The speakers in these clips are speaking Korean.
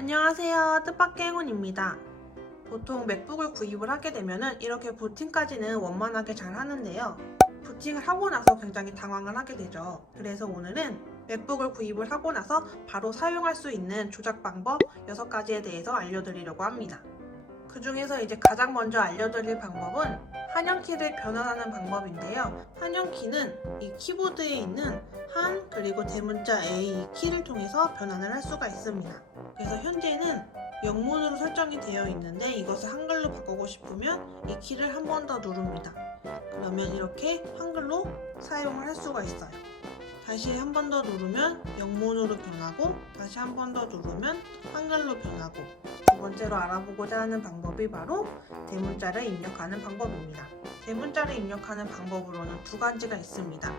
안녕하세요. 뜻밖의 행운입니다. 보통 맥북을 구입을 하게 되면 이렇게 부팅까지는 원만하게 잘 하는데요. 부팅을 하고 나서 굉장히 당황을 하게 되죠. 그래서 오늘은 맥북을 구입을 하고 나서 바로 사용할 수 있는 조작 방법 6가지에 대해서 알려드리려고 합니다. 그 중에서 이제 가장 먼저 알려드릴 방법은 한영키를 변환하는 방법인데요. 한영키는 이 키보드에 있는 한 그리고 대문자 A 키를 통해서 변환을 할 수가 있습니다. 그래서 현재는 영문으로 설정이 되어 있는데 이것을 한글로 바꾸고 싶으면 이 키를 한 번 더 누릅니다. 그러면 이렇게 한글로 사용을 할 수가 있어요. 다시 한 번 더 누르면 영문으로 변하고, 다시 한 번 더 누르면 한글로 변하고, 두 번째로 알아보고자 하는 방법이 바로 대문자를 입력하는 방법입니다. 대문자를 입력하는 방법으로는 두 가지가 있습니다.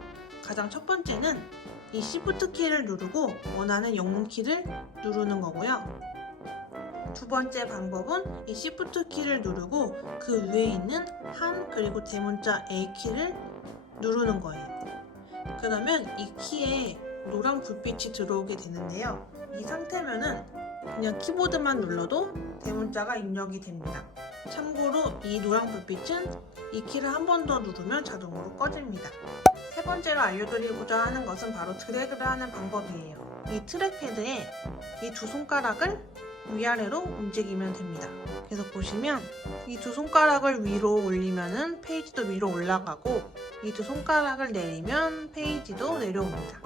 가장 첫 번째는 이 Shift 키를 누르고 원하는 영문 키를 누르는 거고요. 두 번째 방법은 이 Shift 키를 누르고 그 위에 있는 한 그리고 대문자 A 키를 누르는 거예요. 그러면 이 키에 노란 불빛이 들어오게 되는데요. 이 상태면은 그냥 키보드만 눌러도 대문자가 입력이 됩니다. 참고로 이 노란 불빛은 이 키를 한 번 더 누르면 자동으로 꺼집니다. 세 번째로 알려드리고자 하는 것은 바로 드래그를 하는 방법이에요. 이 트랙패드에 이 두 손가락을 위아래로 움직이면 됩니다. 그래서 보시면 이 두 손가락을 위로 올리면은 페이지도 위로 올라가고, 이 두 손가락을 내리면 페이지도 내려옵니다.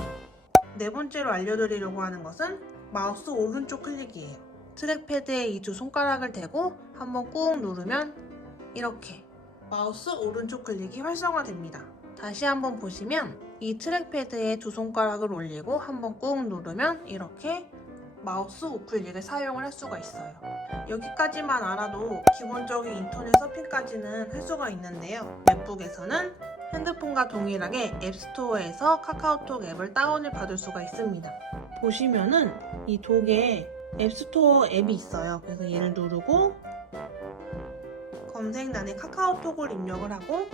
네 번째로 알려드리려고 하는 것은 마우스 오른쪽 클릭이에요. 트랙패드에 이 두 손가락을 대고 한번 꾹 누르면 이렇게 마우스 오른쪽 클릭이 활성화됩니다. 다시 한번 보시면 이 트랙패드에 두 손가락을 올리고 한번 꾹 누르면 이렇게 마우스 우클릭을 사용을 할 수가 있어요. 여기까지만 알아도 기본적인 인터넷 서핑까지는 할 수가 있는데요. 맥북에서는 핸드폰과 동일하게 앱스토어에서 카카오톡 앱을 다운을 받을 수가 있습니다. 보시면은 이 독에 앱스토어 앱이 있어요. 그래서 얘를 누르고 검색란에 카카오톡을 입력을 하고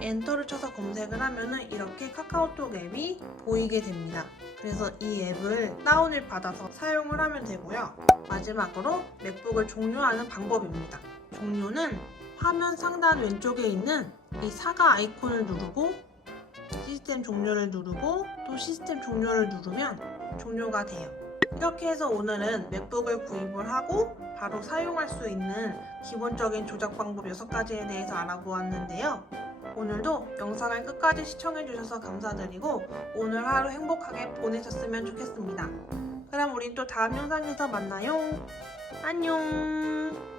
엔터를 쳐서 검색을 하면은 이렇게 카카오톡 앱이 보이게 됩니다. 그래서 이 앱을 다운을 받아서 사용을 하면 되고요. 마지막으로 맥북을 종료하는 방법입니다. 종료는 화면 상단 왼쪽에 있는 이 사과 아이콘을 누르고 시스템 종료를 누르고 또 시스템 종료를 누르면 종료가 돼요. 이렇게 해서 오늘은 맥북을 구입을 하고 바로 사용할 수 있는 기본적인 조작 방법 6가지에 대해서 알아보았는데요. 오늘도 영상을 끝까지 시청해주셔서 감사드리고 오늘 하루 행복하게 보내셨으면 좋겠습니다. 그럼 우린 또 다음 영상에서 만나요. 안녕.